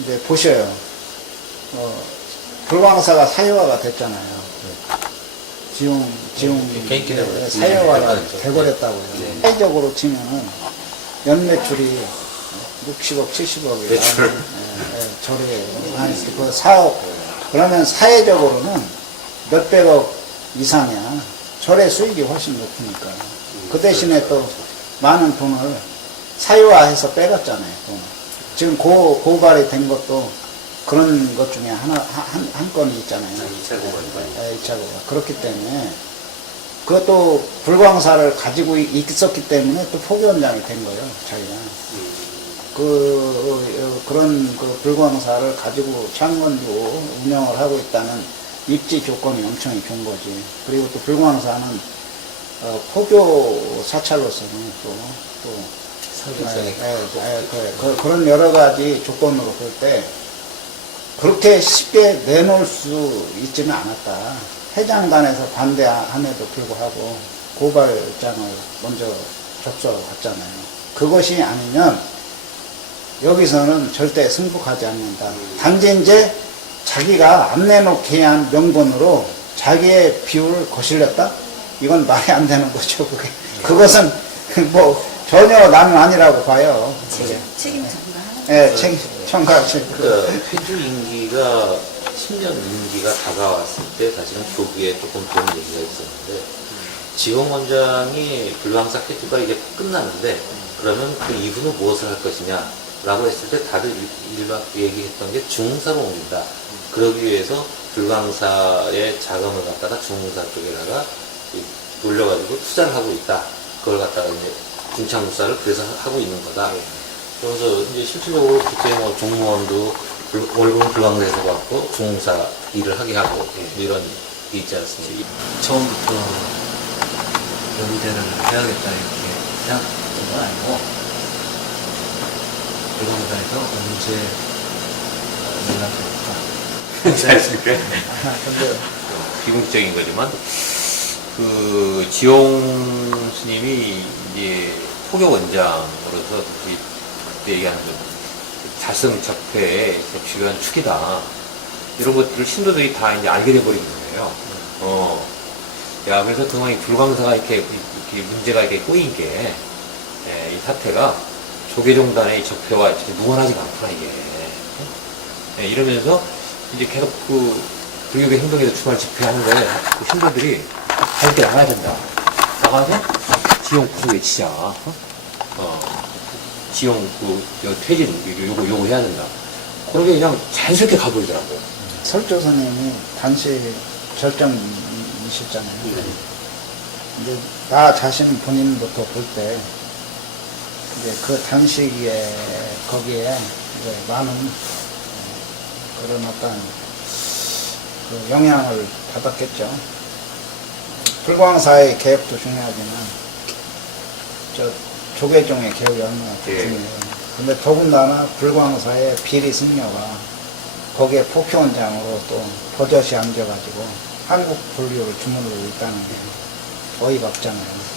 이제 보셔요. 불광사가 사유화가 됐잖아요. 지용 사유화가 돼버렸다고요. 사회적으로 치면은 연매출이 60억, 70억이 저래요. 아니, 그 4억. 그러면 사회적으로는 몇백억 이상이야. 절의 수익이 훨씬 높으니까. 그 대신에 또 많은 돈을 사유화해서 빼갔잖아요. 돈. 지금 고발이 된 것도 그런 것 중에 한 건이 있잖아요. 2차 고발인가요? 2차 고발. 그렇기 때문에 그것도 불광사를 가지고 있었기 때문에 또 포기원장이 된 거예요, 자기가. 그런 불광사를 가지고 창건도 운영을 하고 있다는 입지 조건이 엄청 좋은 거지. 그리고 또 불광사는 포교 사찰로서는 그런 여러 가지 조건으로 볼 때 그렇게 쉽게 내놓을 수 있지는 않았다. 회장단에서 반대함에도 불구하고 고발장을 먼저 접수했잖아요. 그것이 아니면 여기서는 절대 승복하지 않는다. 단지 이제 자기가 안 내놓게 한 명분으로 자기의 비율을 거슬렸다? 이건 말이 안 되는 거죠. 그것은 뭐 전혀 나는 아니라고 봐요. 책임 전가하는 네, 책임 전가. 그러니까 회주 임기가 10년 임기가 다가왔을 때 사실은 교부에 조금 그런 얘기가 있었는데 지용 원장이 불광사 회주가 이제 끝났는데 그러면 그 이후는 무엇을 할 것이냐 라고 했을 때 다들 얘기했던 게 중흥사로 옮긴다. 그러기 위해서 불광사의 자금을 갖다가 중흥사 쪽에다가 돌려가지고 투자를 하고 있다. 그걸 갖다가 이제 중창국사를 그래서 하고 있는 거다. 그래서 이제 실질적으로 그때 뭐 종무원도 월급은 불광사에서 받고 중흥사 일을 하게 하고 뭐 이런 게 있지 않습니까? 처음부터 연대를 해야겠다 이렇게 생각했던 건 아니고 불광사에서 언제 연락할까 괜찮습니까? 비공식적인 거지만 그 지용 스님이 이제 포교 원장으로서 그때 얘기하는 거 자승적폐의 주요한 축이다. 이런 것들을 신도들이 다 이제 알게 돼버린 거예요. 야, 그래서 그동안 이 불광사가 이렇게 문제가 이렇게 꼬인 게, 이 사태가 조계종단의 적폐와 이렇게 무관하지가 않구나, 이게. 이러면서 이제 계속 불교계 행동에도 주말 집회하는데, 그 신도들이 할 때 나가야 된다. 나가서 지용 구속 외치자. 지용 퇴진 요거 해야 된다. 그러게 그냥 자연스럽게 가버리더라고. 설조선님이 당시 절정이셨잖아요. 근데 나 자신 본인부터 볼 때 이제 그 당시에 거기에 이제 많은 그런 어떤 그 영향을 받았겠죠. 불광사의 개혁도 중요하지만 조계종의 개혁이 얼마나 중요해요. 근데 더군다나 불광사의 비리 승려가 거기에 포교원장으로 또 버젓이 앉아가지고 한국 불교를 주문하고 있다는 게 어이가 없잖아요.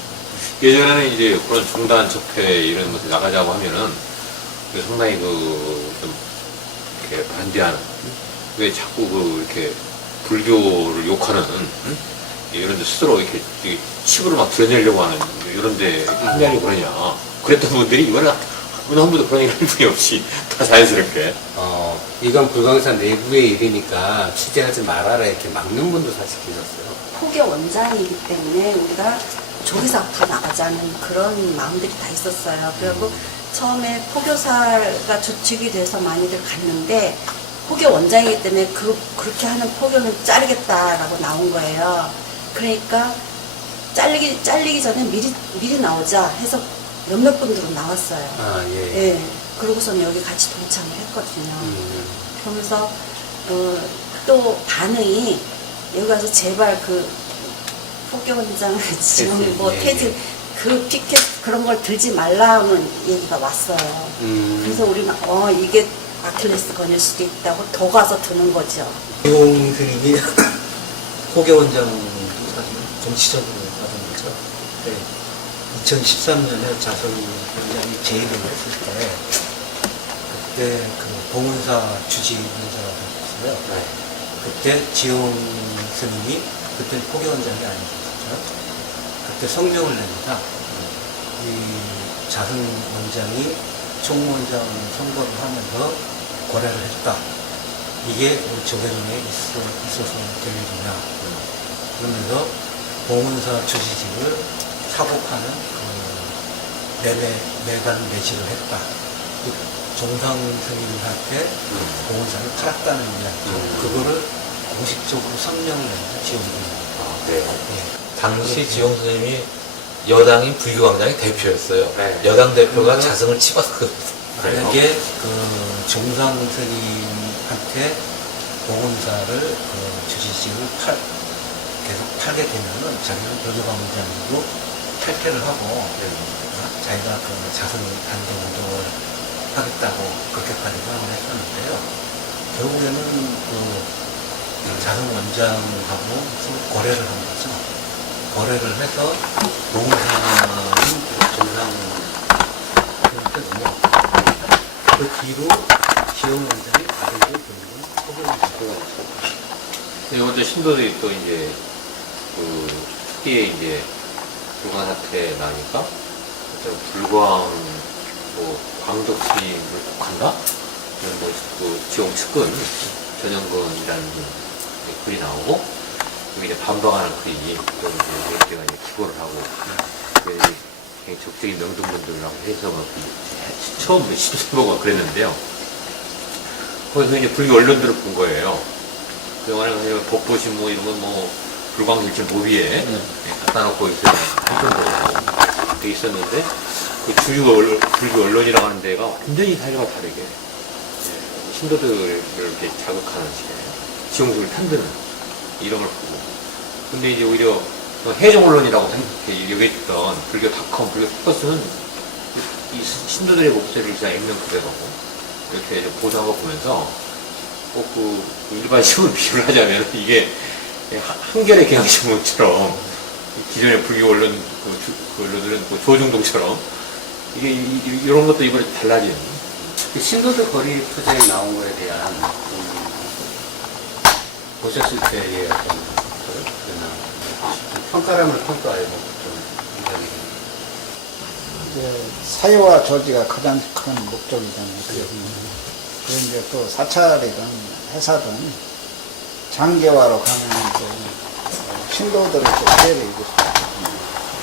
예전에는 이제 그런 중단 적폐 이런 것을 나가자고 하면은 상당히 좀 이렇게 반대하는, 왜 자꾸 이렇게 불교를 욕하는, 이런 데 스스로 이렇게 칩으로 막 드러내려고 하는 이런 데 힘내려고 그러냐. 그랬던 분들이 이거는 어느 한 분도 그런 얘기 할 분이 없이 다 자연스럽게. 이건 불광사 내부의 일이니까 취재하지 말아라 이렇게 막는 분도 사실 계셨어요. 포교 원장이기 때문에 우리가 조기사부터 나가자는 그런 마음들이 다 있었어요. 그리고 처음에 포교사가 조직이 돼서 많이들 갔는데 포교 원장이기 때문에 그렇게 하는 포교는 자르겠다라고 나온 거예요. 그러니까 잘리기 전에 미리 나오자 해서 몇몇 분들은 나왔어요. 아, 예. 예. 그러고서는 여기 같이 동참을 했거든요. 그러면서 또 반응이 여기 가서 제발 포교 원장 지금 뭐 퇴진 그 피켓 그런 걸 들지 말라는 얘기가 왔어요. 그래서 우리는 이게 아킬레스 건일 수도 있다고 더 가서 드는 거죠. 지용 스님이 포교원장도 사실 정치적으로 받은 거죠. 네. 2013년에 자선 원장이 재임을 했을 때 그때 그 봉은사 주지 문제가 있었어요. 네. 그때 지용 스님이 그때 포교원장이 아니었죠. 그때 성명을 냅니다. 이 자승 원장이 총무원장 선거를 하면서 거래를 했다. 이게 우리 조계종에 있어서 될 일이냐. 그러면서 봉은사 주지직을 사복하는 그 매간 매질을 했다. 그 종상 스님한테 봉은사를 팔았다는 이야기죠. 그거를 공식적으로 성명을 냅니다. 지용군이. 아, 네. 예. 당시 지용 스님이 여당인 불교광장의 대표였어요. 네. 여당 대표가 그래서 자승을 치받았 만약에 그 종상 스님한테 봉은사를 그 주지직을 계속 팔게 되면은 자기는 불교광장으로 탈퇴를 하고 자기가 그 자승 단독 운동을 하겠다고 그렇게까지 생각을 했었는데요. 결국에는 그 자승 원장하고 서로 거래를 한 거죠. 거래를 해서 봉은사는 종상 스님한테 넘어갔고 그 뒤로 지용 원장이 받은 게 결국은 포교원장. 이제 신도들이 또 이제 그 특히에 이제 불광 사태 나니까 어떤 불광 뭐 광덕 스님을 혹한다? 이런 뭐그 지용 측근 전영근이라는 글이 나오고 여기 이제 반박하는 글이 또 이제 내가 이제 기고를 하고 그 굉장히 적적인 명등분들하고 해서 막 처음 시도해보고 그랬는데요. 거기서 이제 불교 언론들을 본 거예요. 그동안에 법보신 뭐 이런 건 뭐 불광일체 모비에 갖다 놓고 있어요. 한편으로 돼 있었는데 그 주류 불교 언론이라고 하는 데가 완전히 사례가 다르게 신도들을 이렇게 자극하는 식의 지용수를 편드는 이런 걸 보고 근데 이제 오히려 해종 언론이라고 생각해 여겼던 불교닷컴, 불교포커스는 이 신도들의 목소리를 진짜 액면 그대로 이렇게 좀 보도한 거 보면서 꼭 그 일반식으로 비유를 하자면 이게 한겨레 경향신문처럼 기존의 불교 언론 그 언론들은 뭐 조중동처럼 이게 이런 것도 이번에 달라지는 신도들 거리 투쟁 나온 거에 대한 보셨을 때의 어떤 평가람을 평가해보고 좀 이야기 이제 사회와 조지가 가장 큰 목적이잖아요. 그래서 이제 또 사찰이든 회사든 장기화로 가면 또 신도들을 또 피해를 입을 수 있거든요.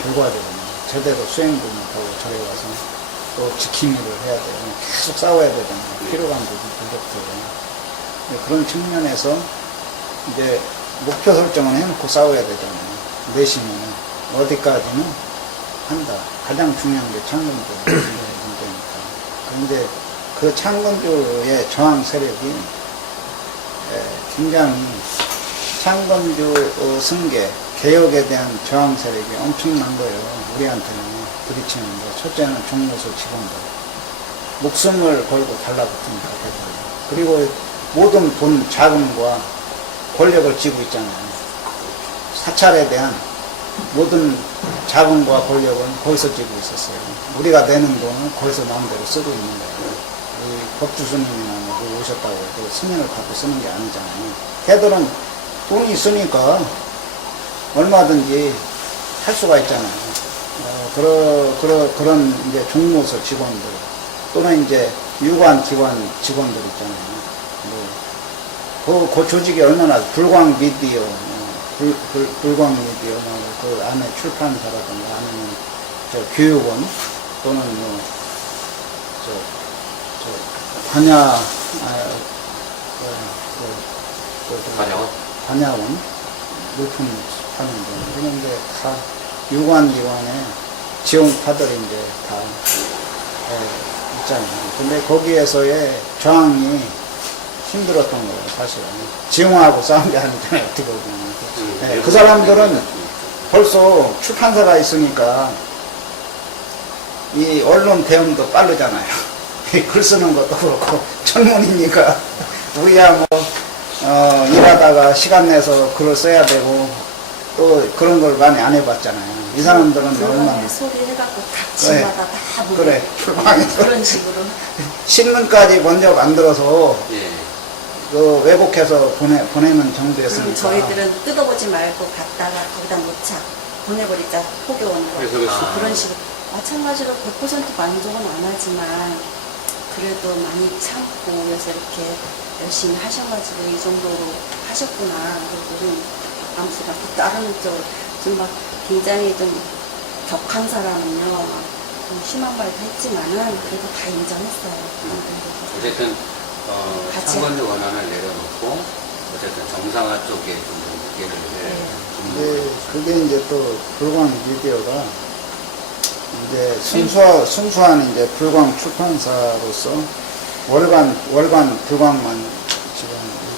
결과적으로 제대로 수행되면 더 저리 가서 또 지킴이를 해야 되고 계속 싸워야 되잖아요. 피로감도 부족되고 그런 측면에서 이제 목표 설정을 해놓고 싸워야 되잖아요. 내심은 어디까지는 한다. 가장 중요한 게 창건주의 문제니까. 그런데 그 창건주의 저항 세력이 굉장히 창건주 승계, 개혁에 대한 저항 세력이 엄청난 거예요. 우리한테는 부딪히는 거. 첫째는 종로소 직원들. 목숨을 걸고 달라붙으니까 대부분. 그리고 모든 돈, 자금과 권력을 쥐고 있잖아요. 사찰에 대한 모든 자금과 권력은 거기서 쥐고 있었어요. 우리가 내는 돈은 거기서 마음대로 쓰고 있는 거예요. 이 법주 스님이나 뭐 오셨다고 해도 스님을 갖고 쓰는 게 아니잖아요. 걔들은 돈이 있으니까 얼마든지 할 수가 있잖아요. 그런 이제 종로소 직원들 또는 이제 유관 기관 직원들 있잖아요. 그 조직이 얼마나 불광 미디어, 불광 미디어, 그 안에 출판사라든가 아니면 저 교육원 또는 뭐 관야원 물품 파는 데 그런데 다 유관기관에 지원파들이 이제 다 있잖아요. 근데 거기에서의 저항이 힘들었던 거예요, 사실은. 지용하고 싸운 게 아니잖아요, 어떻게 보면. 그 사람들은 벌써 출판사가 있으니까 이 언론 대응도 빠르잖아요. 글 쓰는 것도 그렇고, 젊은이니까 우리야 뭐, 일하다가 시간 내서 글을 써야 되고, 또 그런 걸 많이 안 해봤잖아요. 이 사람들은 얼마나 불광의 소리 해갖고 각 집마다 다 보내. 그래 불광에서 그런 식으로. 신문까지 먼저 만들어서 예. 그 왜곡해서 보내는 정도였으니까. 저희들은 뜯어보지 말고 갖다가 거기다 놓자. 보내버리자. 포교원으로. 그래서 그 아. 그런 식으로. 마찬가지로 100% 만족은 안 하지만 그래도 많이 참고 그래서 이렇게 열심히 하셔가지고 이 정도로 하셨구나. 그리고 아무튼 다른 쪽으로 좀 막 굉장히 좀 격한 사람은요 좀 심한 말도 했지만은 그래도 다 인정했어요. 어쨌든 같이 창건조 권한을 내려놓고 어쨌든 정상화 쪽에 좀 무게를 근데 그게 이제 또 불광 미디어가 이제 순수한 이제 불광 출판사로서 월간 불광만 지금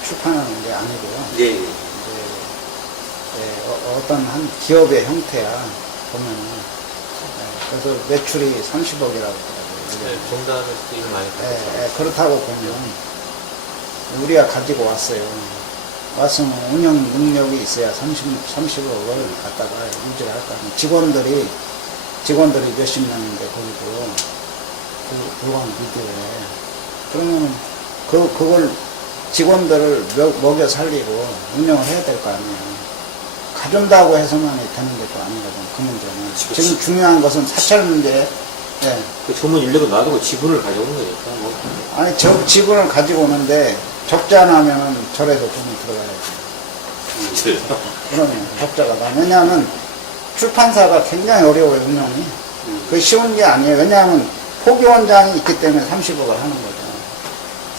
출판하는 게 아니고요. 예, 예. 어떤 한 기업의 형태야 보면은 그래서 매출이 30억이라고 네, 종단을 수익을 많이 받았죠. 그렇다고 보면 우리가 가지고 왔어요. 왔으면 운영 능력이 있어야 30억을 갖다가 유지를 할까 하면 직원들이 몇십 명인데 거기도 그 불광 미디어에 그러면 그걸 직원들을 먹여 살리고 운영을 해야 될 거 아니에요. 가준다고 해서만 되는 게 또 아니거든, 그 문제는. 그치. 지금 중요한 것은 사찰 문제. 예. 그 전문 인력을 놔두고 지분을 가져오는 거니까 뭐. 아니, 저 지분을 가지고 오는데 적자 나면은 절에서 돈이 들어가야지. 그러면 적자가 나. 왜냐하면 출판사가 굉장히 어려워요, 운영이. 그게 쉬운 게 아니에요. 왜냐하면 포교원장이 있기 때문에 30억을 하는 거죠.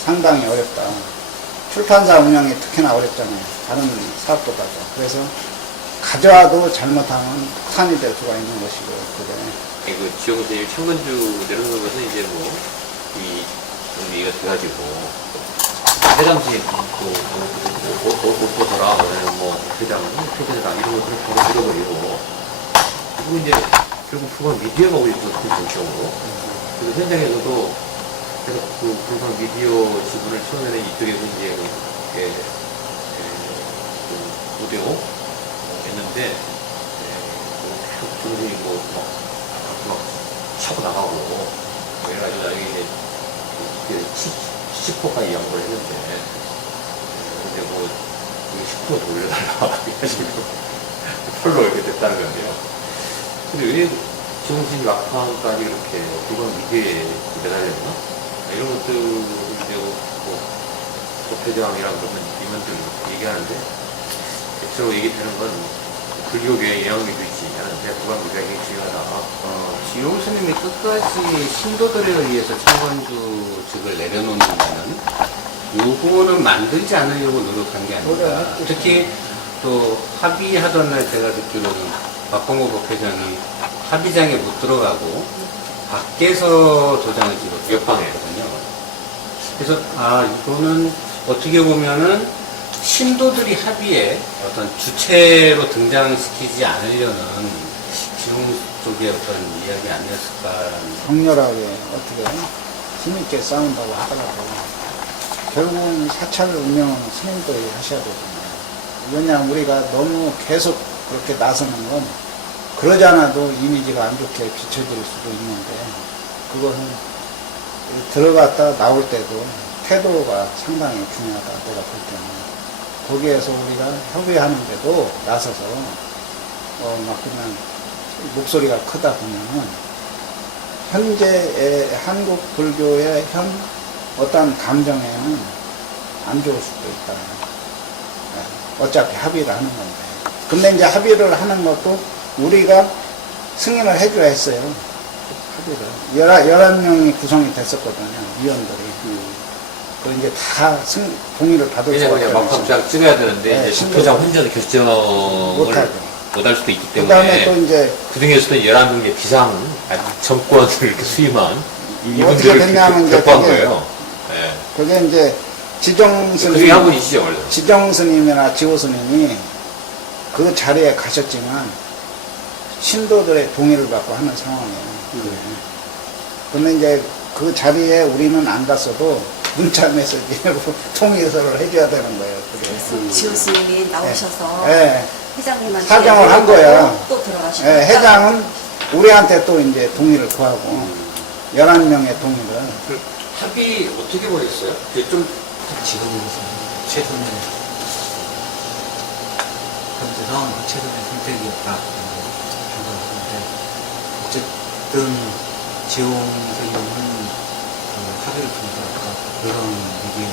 상당히 어렵다. 출판사 운영이 특히나 어렵잖아요. 다른 사업보다도. 그래서 가져와도 잘못하면 폭탄이 될 수가 있는 것이고, 그래. 그 지영 선생님 창건주 내려놓는 것은 이제 뭐, 이 얘기가 돼가지고, 회장님 옷 벗어라, 뭐, 회장은 회장이다, 이런 것들을 바로 들어버리고, 그리고 이제 결국 불광 미디어가 오고 있고, 그 정치적으로. 그래서 현장에서도 계속 그 불광 미디어 지분을 처음에는 이쪽에서 이제, 무대로 했는데, 계속 조금씩 막 차고 나가고, 그래가지고 나중에 이제 70%까지 양보를 했는데, 근데 뭐, 10% 돌려달라. 해가지고, 펄로 이렇게 됐다는 건데요. 근데 왜 정신 막판까지 이렇게 불광 미디어에 매달렸나? 이런 것들을 이제 뭐, 조회장이랑 그러면 임원들 얘기하는데, 대체로 얘기되는 건 불교계에 영향이 있지 않은데, 불광 미디어가 굉장히 중요하다. 지용 스님이 끝까지 신도들에 의해서 창건주 측을 내려놓는 거는 요거는 만들지 않으려고 노력한 게 아닙니다. 노력했겠죠. 특히 또 합의하던 날 제가 듣기로는 박범호 법회장이 합의장에 못 들어가고 밖에서 도장을 찍었다고 옆방에. 했거든요. 그래서 이거는 어떻게 보면은 신도들이 합의에 어떤 주체로 등장시키지 않으려는 지용 쪽의 어떤 이야기 아니었을까라는. 격렬하게 어떻게 힘있게 싸운다고 하더라도 결국은 사찰을 운영하는 스님들이 하셔야 되잖아요. 왜냐하면 우리가 너무 계속 그렇게 나서는 건 그러지 않아도 이미지가 안 좋게 비춰질 수도 있는데 그거는 들어갔다 나올 때도 태도가 상당히 중요하다 내가 볼 때는. 거기에서 우리가 협의하는데도 나서서 막 그냥 목소리가 크다 보면은 현재의 한국 불교의 현 어떤 감정에는 안 좋을 수도 있다. 어차피 합의를 하는 건데. 근데 이제 합의를 하는 것도 우리가 승인을 해줘야 했어요. 합의를. 11명이 구성이 됐었거든요. 위원들이. 그 이제 다 동의를 받을 수가 왜냐면 막상 그냥 찍어야 되는데, 네, 이제 부회장 혼자서 결정을 못하죠. 못할 수도 있기 그 다음에 때문에. 또 이제 그 중에서도 11명의 비상 정권을 이렇게 수임한 어떻게 이분들을 됐냐면 이제 격파한 그게- 거예요. 예. 그게 이제 지정 그 중에 한 스님, 분이시죠, 원래. 지정 스님이나 지호 스님이 그 자리에 가셨지만 신도들의 동의를 받고 하는 상황이에요. 근데 이제 그 자리에 우리는 안 갔어도 문자 메시지로 통해서를 해줘야 되는 거예요. 그게. 그래서 지호 스님이 나오셔서 예. 회장님한테 사정을 한 거야. 또 들어가시고. 예, 회장은 우리한테 또 이제 동의를 구하고 11명의 동의를. 합의 어떻게 보냈어요? 그게 좀 지금 최선의 현재 상황은 최선의 선택이었다 생각하는데 어쨌든 지용 선생님은 합의를 통해서 아까 불강 미디어를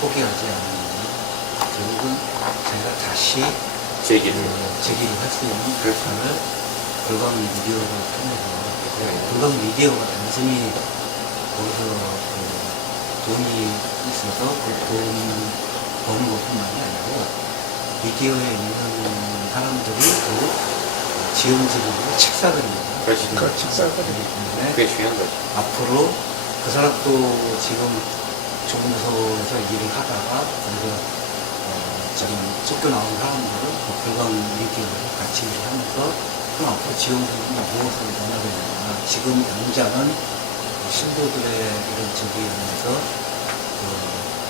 포기하지 않는 결국은 제가 다시 제기를. 제기를 할 수 있는 결판을 불강 미디어를 통해서 불강 미디어가 단순히 거기서 돈이 있어서 그 돈 버는 것뿐만이 아니고 미디어에 있는 사람들이 그 지형지로 책사들입니다. 그렇지. 책사들이. 때문에 그게 중요한 거지. 앞으로 그 사람도 지금 조문소에서 일을 하다가 우리가 지금 쫓겨나온 사람들은 불광 미디어를 같이 일하면서 그럼 앞으로 지원선생님이 무엇을 원하게 되냐. 지금 당장은 신도들의 이런 저기에 의해서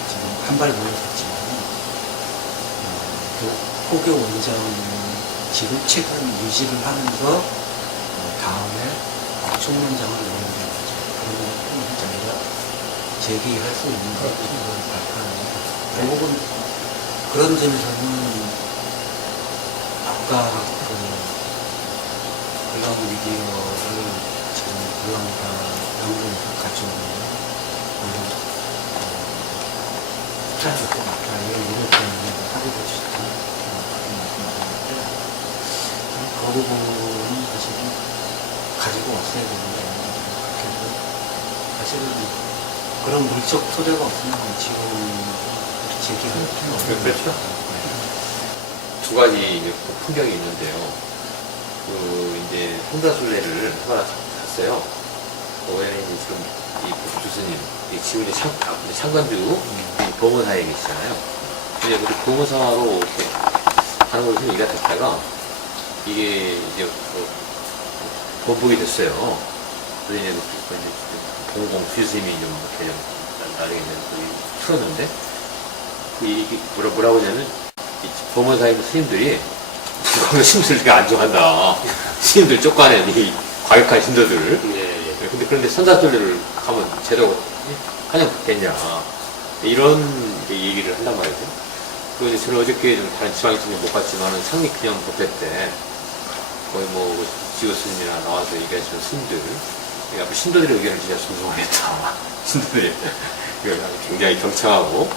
지금 한 발 물러섰지만 포교 원장 지금 최근 유지를 하면서 다음에 총론장을 내는다는 거죠. 그런 것뿐만 아니라 제기할 수 있는 것들을 발표하는 결국은 그런 점에서는 아까 불광 미디어를 지금 불광사 연구에서 가져오는 투자력도 맞다요. 이럴 때는 합의를 주셨다는 그런 말씀하셨는데 그 부분은 사실은 가지고 왔어야 되는데 사실은 그런 물적 토대가 없으면 지금 제기할 필요는 없는 그렇죠. 거죠. 두 가지 이제 풍경이 있는데요. 이제 홍다순례를 하나 갔어요. 거기에 이제 지금 이 교수님, 지금 이제 창건주 법원사에 계시잖아요. 근데 그 법원사로 이렇게 하는 걸 얘기가 됐다가 이게 이제 번복이 됐어요. 그래서 이제 공공 교수님이 좀 이렇게 좀 나중에 풀었는데 이게 뭐라고 하냐면 법원사의 스님들이 거기 스님들이 안 좋아한다. 스님들 쫓아낸 이 과격한 신도들을. 근데 그런데 선사순례를 가면 제대로 하냐 받겠냐. 이런 얘기를 한단 말이죠. 그리고 이제 저는 어저께 좀 다른 지방에서는 못 갔지만은 창립기념 법회 때 거의 뭐 지효스님이나 나와서 얘기하시는 스님들, 앞에 신도들의 의견을 진짜 존중하겠다. 신도들이 굉장히 경청하고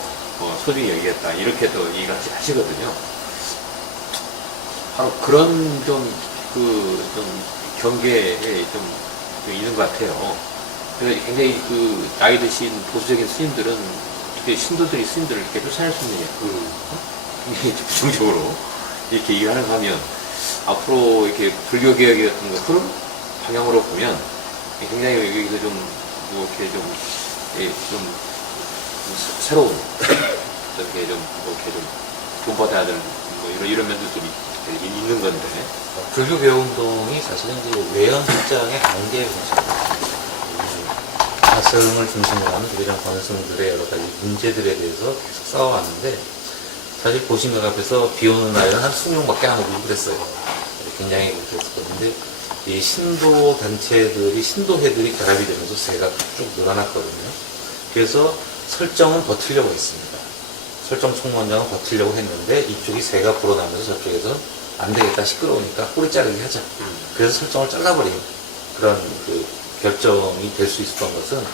소중히 여기겠다. 이렇게 또 얘기를 하시거든요. 바로 그런 좀 경계에 좀 있는 것 같아요. 그래서 굉장히 나이 드신 보수적인 스님들은 어떻게 신도들이 스님들을 이렇게 쫓아낼 수 있느냐. 굉장히 부정적으로 이렇게 얘기를 하는가 하면 앞으로 이렇게 불교개혁의 어떤 흐름 방향으로 보면 굉장히 여기서 이렇게 좀 새로운 이렇게 좀 본받아야 될 이런 면도 좀 있는 건데. 불교 배운동이 사실은 이제 외연 입장의 한계에 가성을 중심으로 하는 그런 관성들의 여러 가지 문제들에 대해서 계속 싸워왔는데, 사실 보신 것 앞에서 비 오는 날에는 한 20명밖에 안 오고 그랬어요. 굉장히 그랬었거든요. 이 신도 단체들이, 신도회들이 결합이 되면서 새가 쭉 늘어났거든요. 그래서 설정은 버티려고 했습니다. 설정 총무원장은 버티려고 했는데 이쪽이 새가 불어나면서 저쪽에서 안 되겠다, 시끄러우니까 꼬리 자르기 하자. 그래서 설정을 잘라버린 그런 결정이 될 수 있었던 것은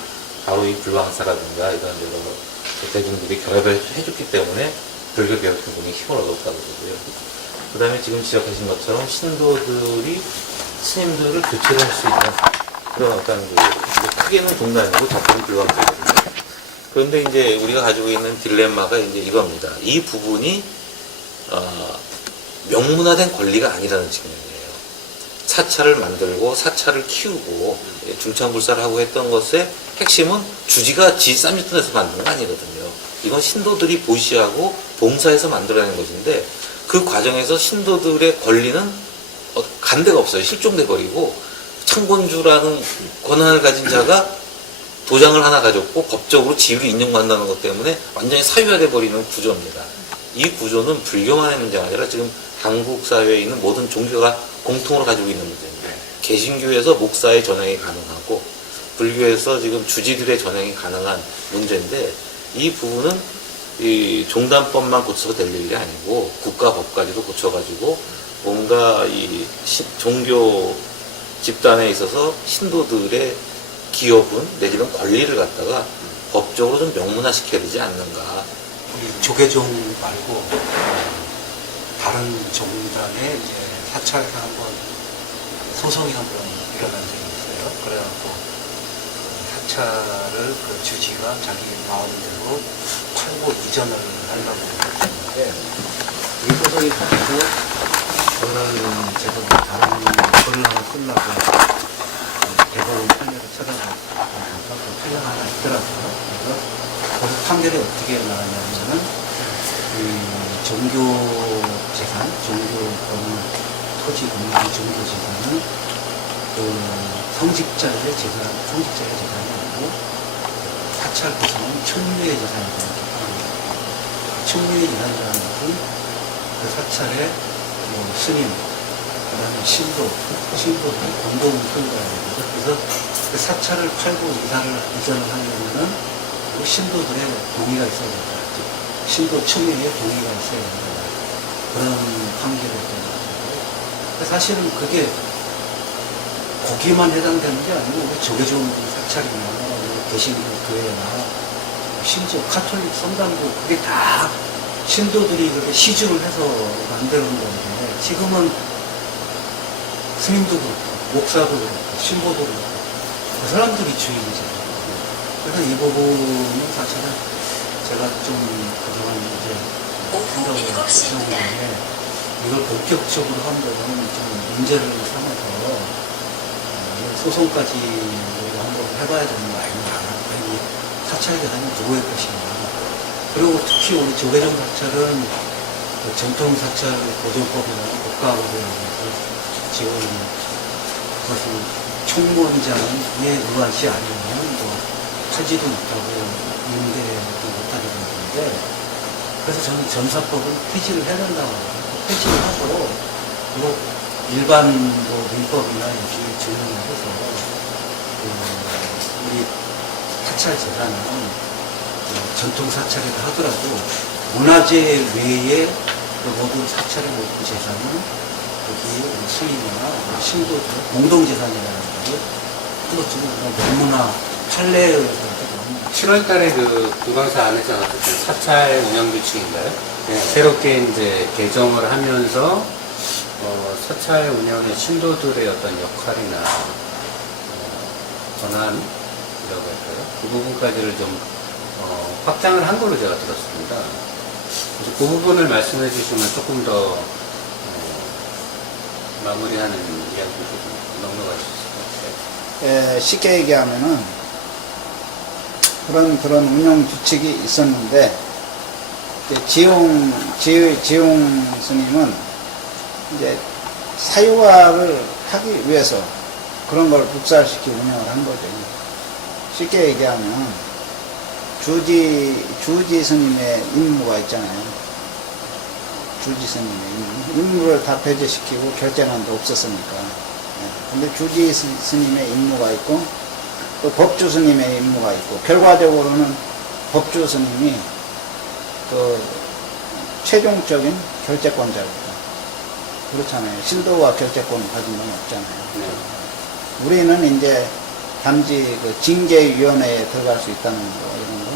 바로 이 불광사라든가 이런 여러 대중들이 결합을 해줬기 때문에 불교 개혁운동이 힘을 얻었다고 그러고요. 그 다음에 지금 지적하신 것처럼 신도들이 스님들을 교체를 할 수 있는 그런 어떤 크게는 종단이고 작게는 불광사거든요. 그런데 이제 우리가 가지고 있는 딜레마가 이제 이겁니다. 이 부분이 명문화된 권리가 아니라는 측면이에요. 사찰을 만들고 사찰을 키우고 중창불사를 하고 했던 것의 핵심은 주지가 지 쌈짓돈에서 만든 거 아니거든요. 이건 신도들이 보시하고 봉사해서 만들어낸 것인데 그 과정에서 신도들의 권리는 간 데가 없어요. 실종돼 버리고 창건주라는 권한을 가진 자가 도장을 하나 가졌고 법적으로 지위를 인정받는다는 것 때문에 완전히 사유화돼 버리는 구조입니다. 이 구조는 불교만의 문제가 아니라 지금 한국 사회에 있는 모든 종교가 공통으로 가지고 있는 문제입니다. 개신교에서 목사의 전향이 가능하고 불교에서 지금 주지들의 전향이 가능한 문제인데 이 부분은 이 종단법만 고쳐서 될 일이 아니고 국가법까지도 고쳐가지고 뭔가 이 종교 집단에 있어서 신도들의 기업은 내지는 권리를 갖다가 법적으로 좀 명문화시켜야 되지 않는가. 우리 조계종 말고 다른 종단의 이제 사찰에서 한번 소송이 한번 일어난 적이 있어요. 그래갖고 그 사찰을 그 주지가 자기 마음대로 팔고 이전을 하려고 했는데 이 소송이 터지고 저는 제가 다른 글을 하나 쓰려고 대법원 판례를 찾아가서 그 판례가 하나 있더라고요. 그래서 거기서 판결이 어떻게 나왔냐면은 종교 재산, 종교권, 토지, 공유, 종교 재산은 그 성직자의 재산이 아니고 사찰 구성은 천류의 재산이 되는 겁니다. 천류의 재산이라는 것은 그 사찰의 스님, 그 다음에 신도들 공동 소유가 됩니다. 그래서 그 사찰을 팔고 이전을 하려면은 그 신도들의 동의가 있어야 된다. 신도 청년의 동의가 있어야 된다. 그런 판결을 했던 사실은 그게 거기만 해당되는 게 아니고 우리 조계종 사찰이나 개신교 교회나 심지어 카톨릭 성당도 그게 다 신도들이 그렇게 시주를 해서 만드는 건데 지금은 스님도 그렇고 목사도 그렇고 신보도 그렇고 그 사람들이 주인이잖아요. 그래서 이 부분은 사실은 제가 좀 그동안 이제 생각을 해보는데 이걸 본격적으로 한다면 좀 문제를 삼아서 소송까지 한번 해봐야 되는 거 아니냐. 이 사찰 재산이 누구의 것인가. 그리고 특히 우리 조계종 사찰은 그 전통 사찰 보존법이나 국가보존법에서 지금 그것을 총무원장에 의한 시 아니면 뭐 하지도 못하고 임대도 못하게 되는데 그래서 저는 전사법은 폐지를 해야 된다고 합니다. 폐지를 하고 그리고 일반 뭐 민법이나 이렇게 적용을 해서 우리 사찰 재산은 전통 사찰이라 하더라도 문화재 외에 모든 사찰의 모든 재산은 여기 스님이나 신도들 공동재산이라는 거를 한번 지금 명문화 판례에 의해서 7월 달에 그 두광사 안에서 나왔던 사찰 운영 규칙인가요? 네, 새롭게 이제 개정을 하면서 사찰 운영의 신도들의 어떤 역할이나 권한이라고 할까요? 그 부분까지를 좀 확장을 한 걸로 제가 들었습니다. 그래서 그 부분을 말씀해 주시면 조금 더 마무리하는 이야기를 좀 넉넉할 수 있을 것 같아요. 쉽게 얘기하면은 그런 운영 규칙이 있었는데 지용 스님은 이제 사유화를 하기 위해서 그런 걸 북살시키고 운영을 한 거죠. 쉽게 얘기하면 주지 스님의 임무가 있잖아요. 주지 스님의 임무를 다 배제시키고 결재난도 없었으니까. 근데 주지 스님의 임무가 있고 또 법주 스님의 임무가 있고 결과적으로는 법주 스님이 그 최종적인 결재권자입니다. 그렇잖아요. 신도가 결재권을 가진 건 없잖아요. 우리는 이제 단지 그 징계위원회에 들어갈 수 있다는 거, 이런 거,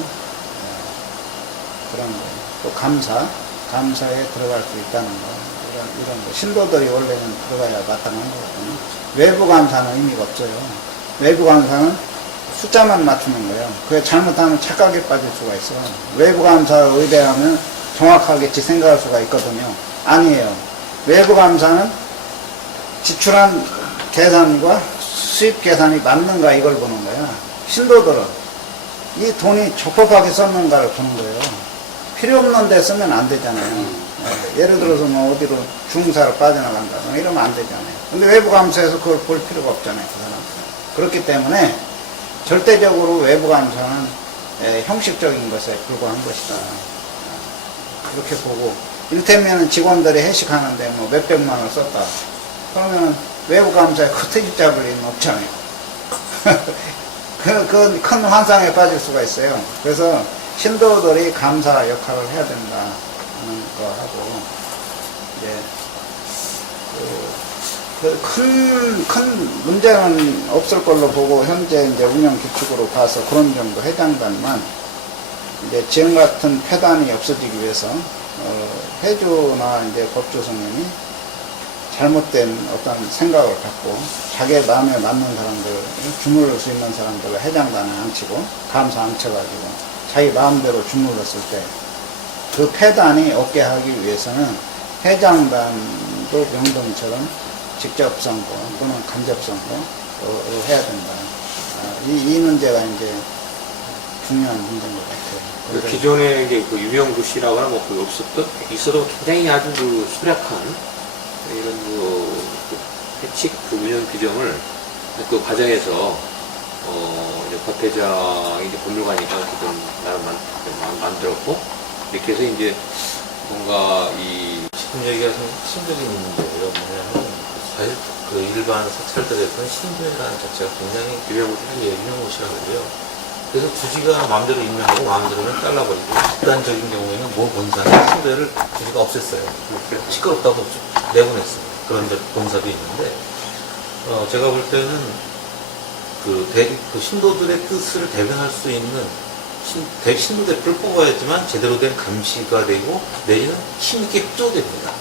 그런 거. 또 감사에 들어갈 수 있다는 거, 이런 거. 신도들이 원래는 들어가야 마땅한 거거든요. 외부 감사는 의미가 없어요. 외부 감사는 숫자만 맞추는 거예요. 그게 잘못하면 착각에 빠질 수가 있어. 외부 감사를 의뢰하면 정확하겠지 생각할 수가 있거든요. 아니에요. 외부 감사는 지출한 계산과 수입 계산이 맞는가 이걸 보는 거야. 신도들은 이 돈이 적법하게 썼는가를 보는 거예요. 필요 없는 데 쓰면 안 되잖아요. 예를 들어서 뭐 어디로 중사로 빠져나간다 이러면 안 되잖아요. 근데 외부 감사에서 그걸 볼 필요가 없잖아요. 그 사람. 그렇기 때문에 절대적으로 외부 감사는 형식적인 것에 불과한 것이다. 이렇게 보고 일테면 직원들이 회식하는데 뭐 몇백만 원 썼다. 그러면 외부 감사에 그 트집 잡을 일은 없잖아요. 그 큰 환상에 빠질 수가 있어요. 그래서 신도들이 감사 역할을 해야 된다 하는 거 하고 이제 큰 문제는 없을 걸로 보고 현재 이제 운영 규칙으로 봐서 그런 정도 해당단만 이제 지금 같은 폐단이 없어지기 위해서 해주나 이제 법조 성님이 잘못된 어떤 생각을 갖고 자기의 마음에 맞는 사람들, 주물을 수 있는 사람들을 회장단에 앉히고 감사 앉혀가지고 자기 마음대로 주물렀을 때 그 폐단이 없게 하기 위해서는 회장단도 명동처럼 직접 선거 또는 간접 선거 해야 된다. 이 문제가 이제 중요한 문제인 것 같아요. 그 기존에 이제 그 유명구 씨라거나 뭐 그 있어도 굉장히 아주 그 소략한 이런 그 해칙 그 운영 규정을 그 과정에서 이제 법 회장이 이제 법률가니까 그건 나름 만들었고 이렇게 해서 이제 뭔가 이 지금 얘기가 좀 심적인 문제예요. 뭐냐면 사실 그 일반 사찰들에서는 신도라는 자체가 굉장히 유명무시라고 그래요. 그래서 주지가 마음대로 임명하고 마음대로는 잘라버리고 극단적인 경우에는 모 본사는 신도를 주지가 없앴어요. 시끄럽다고 내보냈어요. 그런 본사도 있는데 제가 볼 때는 그 신도들의 뜻을 대변할 수 있는 신도 대표를 뽑아야지만 제대로 된 감시가 되고 내지는 힘있게 협조됩니다.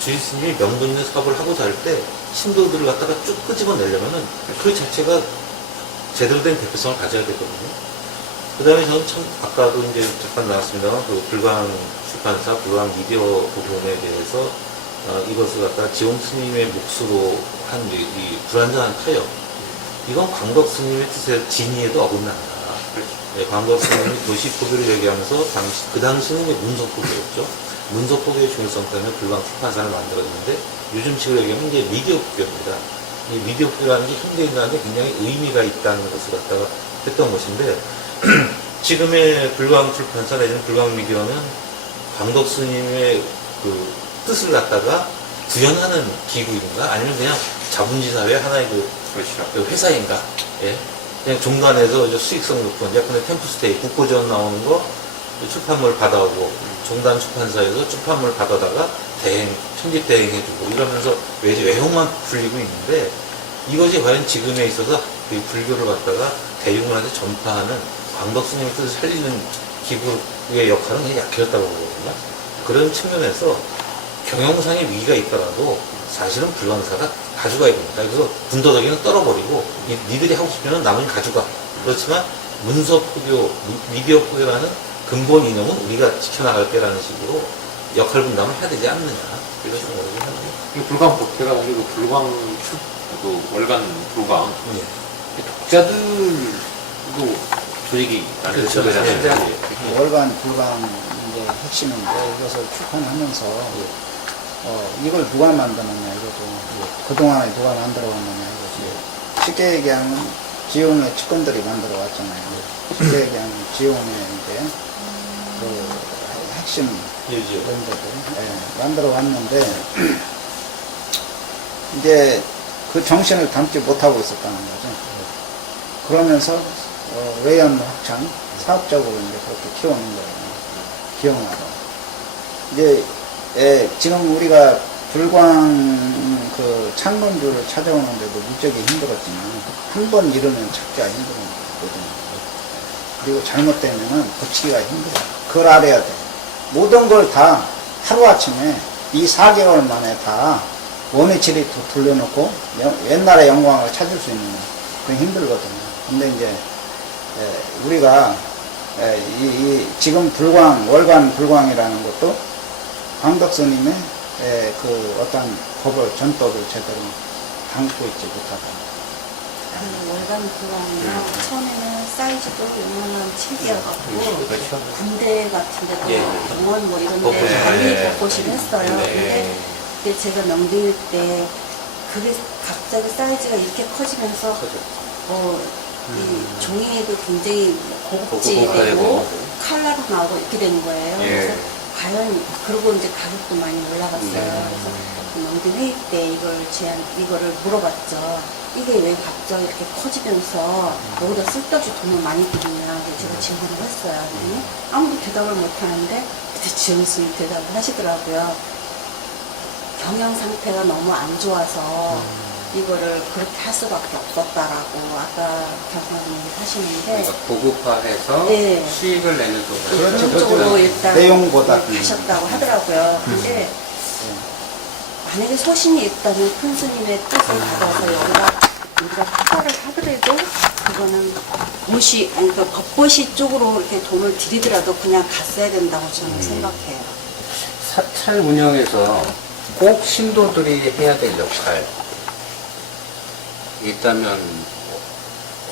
주지스님이 명분 있는 사업을 하고자 할 때 신도들을 갖다가 쭉 끄집어내려면은 그 자체가 제대로 된 대표성을 가져야 되거든요. 그 다음에 저는 참, 아까도 이제 잠깐 나왔습니다만, 그 불광 출판사, 불광 미디어 부분에 대해서, 이것을 갖다가 지용 스님의 몫으로 한 이 불완전한 타협. 이건 광덕 스님의 뜻에 진의에도 어긋난다. 네, 광덕 스님이 도시 포교를 얘기하면서 그 당시는 문서 포교였죠. 문서 포교의 중요성 때문에 불광 출판사를 만들었는데, 요즘식으로 얘기하면 이제 미디어 포교입니다. 이 미디어 포교라는 게 현대인들한테 굉장히 의미가 있다는 것을 갖다가 했던 것인데, 지금의 불광 출판사 내지는 불광 미디어는 광덕 스님의 그 뜻을 갖다가 구현하는 기구인가 아니면 그냥 자본지사회 하나의 그 회사인가, 예? 그냥 종단에서 이제 수익성 높은 예컨대 템플스테이 국고지원 나오는 거 출판물 받아오고 종단 출판사에서 출판물 받아다가 편집 대행해주고 이러면서 외형만 불리고 있는데 이것이 과연 지금에 있어서 그 불교를 갖다가 대중들한테 전파하는 광덕 스님의 뜻을 살리는 기구의 역할은 그냥 약해졌다고 보거든요. 그런 측면에서 경영상의 위기가 있더라도 사실은 불광사가 가져가야 됩니다. 그래서 군더더기는 떨어버리고 니들이 하고 싶으면 나머지 가져가. 그렇지만 문서 포교, 미디어 포교라는 근본 이념은 우리가 지켜나갈 때라는 식으로 역할 분담을 해야 되지 않느냐 이런 생각을 합니다. 이 불광 복회가 우리 그 불광 그 월간 불광 네. 독자들도 조직이 그렇죠. 거잖아요. 월간 불광 이제 핵심인데 이것을 출판하면서 이걸 누가 만드느냐 이것도 그동안에 누가 만들어 왔느냐 이거지. 쉽게 얘기하면 지용의 측근들이 만들어 왔잖아요. 쉽게 얘기하면 지용의 이제 그 핵심 멤버들 만들어 왔는데 이제 그 정신을 담지 못하고 있었다는 거죠. 그러면서 외연 확장, 사업적으로 이제 그렇게 키우는 거예요. 기억나고. 이제 지금 우리가 불광 그 창건주를 찾아오는데도 무척이 힘들었지만 한 번 잃으면 찾기가 힘든 거거든요. 그리고 잘못되면은 고치기가 힘들어요. 그걸 알아야 돼. 모든 걸 다 하루아침에 이 4개월 만에 다 원위치를 돌려놓고 옛날의 영광을 찾을 수 있는 거. 그게 힘들거든요. 근데 이제 우리가 지금 월간 불광이라는 것도 광덕 스님의 그 어떤 법을, 전법을 제대로 담고 있지 못하다. 월간 불광이나 처음에는 사이즈도 요만한 책이어갖고 군대 같은 데도 병원 뭐 이런 데 많이 겪고시긴 했어요. 근데 그게 제가 명등일 때 그게 갑자기 사이즈가 이렇게 커지면서 이 종이에도 굉장히 고급지되고 칼라로 나오고 이렇게 되는 거예요. 그래서 과연, 그리고 이제 가격도 많이 올라갔어요. 그래서 우리 회의 때 이거를 물어봤죠. 이게 왜 갑자기 이렇게 커지면서 여기다 쓸데없이 돈을 많이 들이냐. 제가 질문을 했어요. 그랬더니 아무도 대답을 못 하는데, 그때 지영 스님이 대답을 하시더라고요. 경영 상태가 너무 안 좋아서 이거를 그렇게 할 수밖에 없었다라고 아까 경사님이 하시는데, 그러니까 고급화해서 네. 수익을 내는 쪽으로. 그렇죠. 그런 쪽으로 일단 내용보다. 가셨다고 하더라고요. 근데 만약에 소신이 있다면 큰 스님의 뜻을 받아서 우리가 투자를 하더라도 그거는 그러니까 법보시 쪽으로 이렇게 돈을 들이더라도 그냥 갔어야 된다고 저는 생각해요. 사찰 운영에서 꼭 신도들이 해야 될 역할 있다면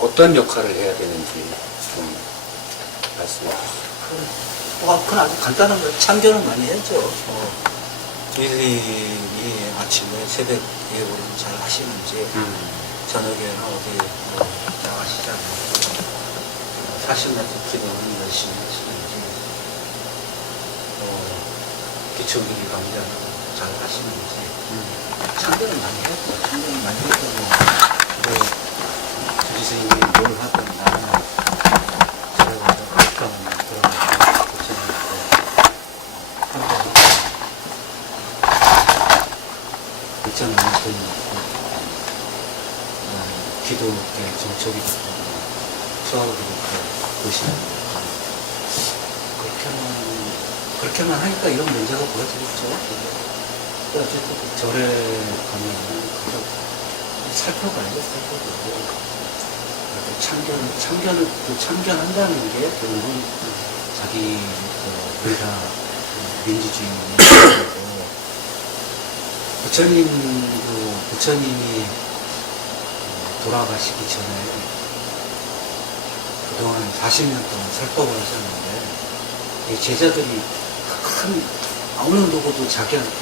어떤 역할을 해야 되는지 좀 말씀해 주세요. 그건 아주 간단한 거, 참견은 많이 했죠. 저희들이 아침에 새벽 예보를 잘 하시는지, 저녁에는 어디 나가시지 않고, 40m 기도는 열심히 하시는지, 기초기기 강좌는 잘 하시는지, 참견은 많이 했죠. 참견은 많이 했고, 주지 스님이 뭘 하든 나는 제가 어떤 그런 있잖아요. 기도 때 정적이 됐고, 수학을 보시는 그렇게만 하니까 이런 문제가 벌어지겠죠. 어쨌든 절에 가면 살펴봐야죠. 참견한다는 게 결국은 자기 의사 민주주의고, 부처님이 돌아가시기 전에 그동안 40년 동안 설법을 하셨는데, 이 제자들이 어느 누구도 자기한테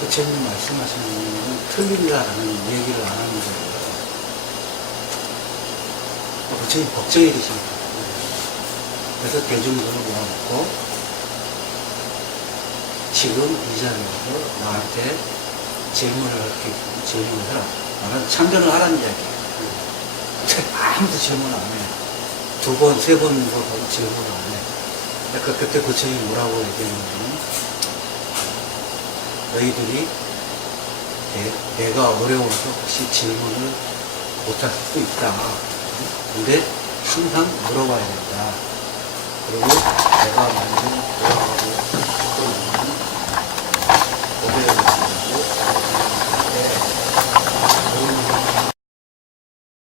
부처님 말씀하시는 건 틀린다라는 얘기를 안 하는 거예요. 부처님 걱정이 되십니다. 그래서 대중들을 모아놓고 지금 이 자리에서 나한테 질문을 해라. 나는 참견을 하라는 이야기예요. 아무도 질문 안 해. 2번, 3번 질문 안 해. 그때 부처님이 뭐라고 얘기했냐면, 너희들이 내가 어려워서 혹시 질문을 못할 수도 있다. 근데 항상 물어봐야 된다. 그리고 내가 먼저 돌아가고 그러면